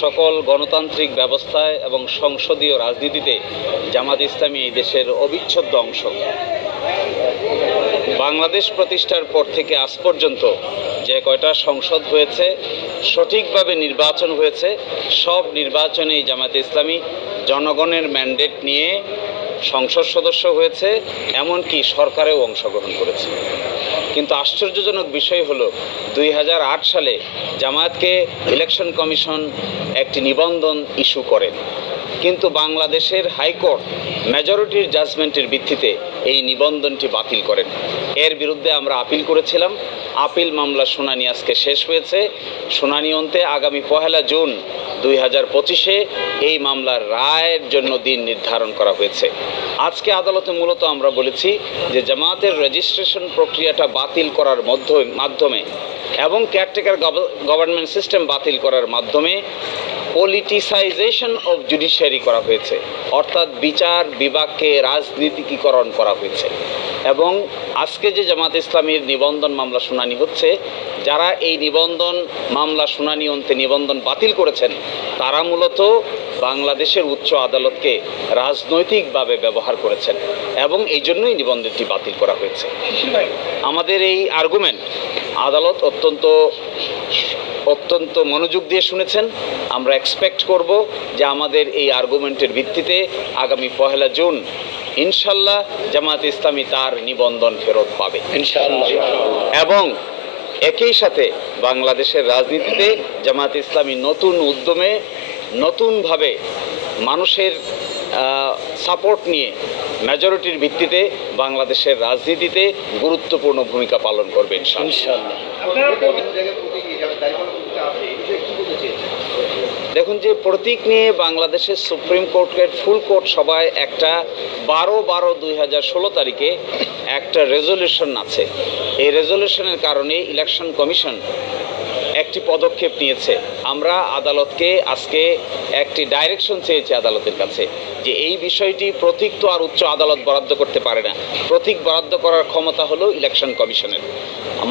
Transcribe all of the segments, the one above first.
সকল গণতান্ত্রিক ব্যবস্থায় এবং সংসদীয় রাজনীতিতে জামাত ইসলামী এই দেশের অবিচ্ছেদ্য অংশ। বাংলাদেশ প্রতিষ্ঠার পর থেকে আজ পর্যন্ত যে কয়টা সংসদ হয়েছে, সঠিকভাবে নির্বাচন হয়েছে, সব নির্বাচনেই জামাত ইসলামী জনগণের ম্যান্ডেট নিয়ে সংসদ সদস্য হয়েছে, এমনকি সরকারেও অংশগ্রহণ করেছে। কিন্তু আশ্চর্যজনক বিষয় হলো 2008 সালে জামায়াতকে ইলেকশন কমিশন একটি নিবন্ধন ইস্যু করেন, কিন্তু বাংলাদেশের হাইকোর্ট মেজরিটির জাজমেন্টের ভিত্তিতে এই নিবন্ধনটি বাতিল করেন। এর বিরুদ্ধে আমরা আপিল করেছিলাম। আপিল মামলা শুনানি আজকে শেষ হয়েছে। শুনানি অন্তে আগামী 1 জুন 2025 এই মামলার রায়ের জন্য দিন নির্ধারণ করা হয়েছে। আজকে আদালতে মূলত আমরা বলেছি যে জামায়াতের রেজিস্ট্রেশন প্রক্রিয়াটা বাতিল করার মাধ্যমে এবং কেয়ারটেকার গভর্নমেন্ট সিস্টেম বাতিল করার মাধ্যমে পলিটিসাইজেশন অফ জুডিশিয়ারি করা হয়েছে, অর্থাৎ বিচার বিভাগকে রাজনীতিকীকরণ করা হয়েছে। এবং আজকে যে জামাত ইসলামীর নিবন্ধন মামলা শুনানি হচ্ছে, যারা এই নিবন্ধন মামলা শুনানি অন্তে নিবন্ধন বাতিল করেছেন, তারা মূলত বাংলাদেশের উচ্চ আদালতকে রাজনৈতিকভাবে ব্যবহার করেছেন এবং এই জন্যই নিবন্ধনটি বাতিল করা হয়েছে। আমাদের এই আর্গুমেন্ট আদালত অত্যন্ত মনোযোগ দিয়ে শুনেছেন। আমরা এক্সপেক্ট করব যে আমাদের এই আর্গুমেন্টের ভিত্তিতে আগামী 1 জুন ইনশাল্লাহ জামাত ইসলামী তার নিবন্ধন ফেরত পাবে ইনশাআল্লাহ। এবং একই সাথে বাংলাদেশের রাজনীতিতে জামাত ইসলামী নতুন উদ্যমে নতুনভাবে মানুষের সাপোর্ট নিয়ে মেজরিটির ভিত্তিতে বাংলাদেশের রাজনীতিতে গুরুত্বপূর্ণ ভূমিকা পালন করবে ইনশাআল্লাহ। দেখুন, যে প্রতীক নিয়ে বাংলাদেশের সুপ্রিম কোর্টের ফুল কোর্ট সভায় একটা 12/12/2016 তারিখে একটা রেজলিউশন আছে। এই রেজলিউশনের কারণে ইলেকশন কমিশন একটি পদক্ষেপ নিয়েছে। আমরা আদালতকে আজকে একটি ডাইরেকশন চেয়েছি আদালতের কাছে যে এই বিষয়টি প্রতীক তো আর উচ্চ আদালত বরাদ্দ করতে পারে না, প্রতীক বরাদ্দ করার ক্ষমতা হলো ইলেকশন কমিশনের।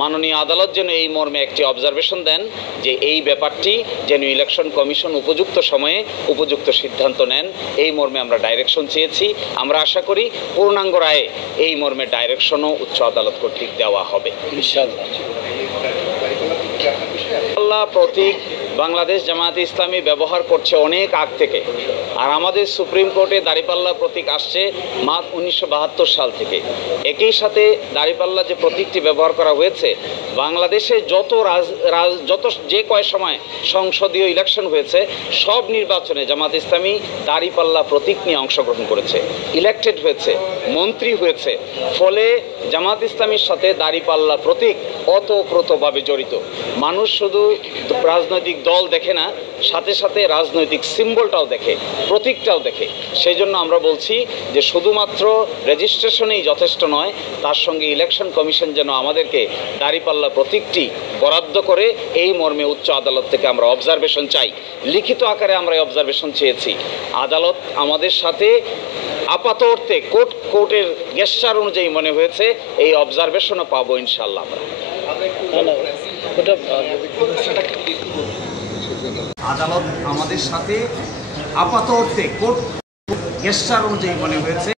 মাননীয় আদালত যেন এই মর্মে একটি অবজারভেশন দেন যে এই ব্যাপারটি যেন ইলেকশন কমিশন উপযুক্ত সময়ে উপযুক্ত সিদ্ধান্ত নেন, এই মর্মে আমরা ডাইরেকশন চেয়েছি। আমরা আশা করি পূর্ণাঙ্গ রায়ে এই মর্মে ডাইরেকশনও উচ্চ আদালত কর্তৃক দেওয়া হবে ইনশাআল্লাহ। প্রতীক বাংলাদেশ জামায়াতে ইসলামী ব্যবহার করছে অনেক আগ থেকে, আর আমাদের সুপ্রিম কোর্টে দাঁড়িপাল্লা প্রতীক আসছে 1972 সাল থেকে। একই সাথে দাঁড়িপাল্লা যে প্রতীকটি ব্যবহার করা হয়েছে, বাংলাদেশে যত যে কয় সময় সংসদীয় ইলেকশন হয়েছে সব নির্বাচনে জামাত ইসলামী দাঁড়িপাল্লা প্রতীক নিয়ে অংশগ্রহণ করেছে, ইলেক্টেড হয়েছে, মন্ত্রী হয়েছে। ফলে জামাত ইসলামীর সাথে দাঁড়িপাল্লা প্রতীক ওতপ্রোতভাবে জড়িত। মানুষ শুধু রাজনৈতিক দল দেখে না, সাথে সাথে রাজনৈতিক সিম্বলটাও দেখে, প্রতীকটাও দেখে। সেই জন্য আমরা বলছি যে শুধুমাত্র রেজিস্ট্রেশনেই যথেষ্ট নয়, তার সঙ্গে ইলেকশন কমিশন যেন আমাদেরকে দাঁড়িপাল্লা প্রতীকটি বরাদ্দ করে এই মর্মে উচ্চ আদালত থেকে আমরা অবজারভেশন চাই। লিখিত আকারে আমরা অবজারভেশন চেয়েছি। আদালত আমাদের সাথে আপাত অর্থে কোর্টের গেস্টার অনুযায়ী মনে হয়েছে এই অবজারভেশনও পাবো ইনশাআল্লাহ। আদালত আমাদের সাথে আপাত অর্থে কোর্ট গেস্টার অনুযায়ী মনে হয়েছে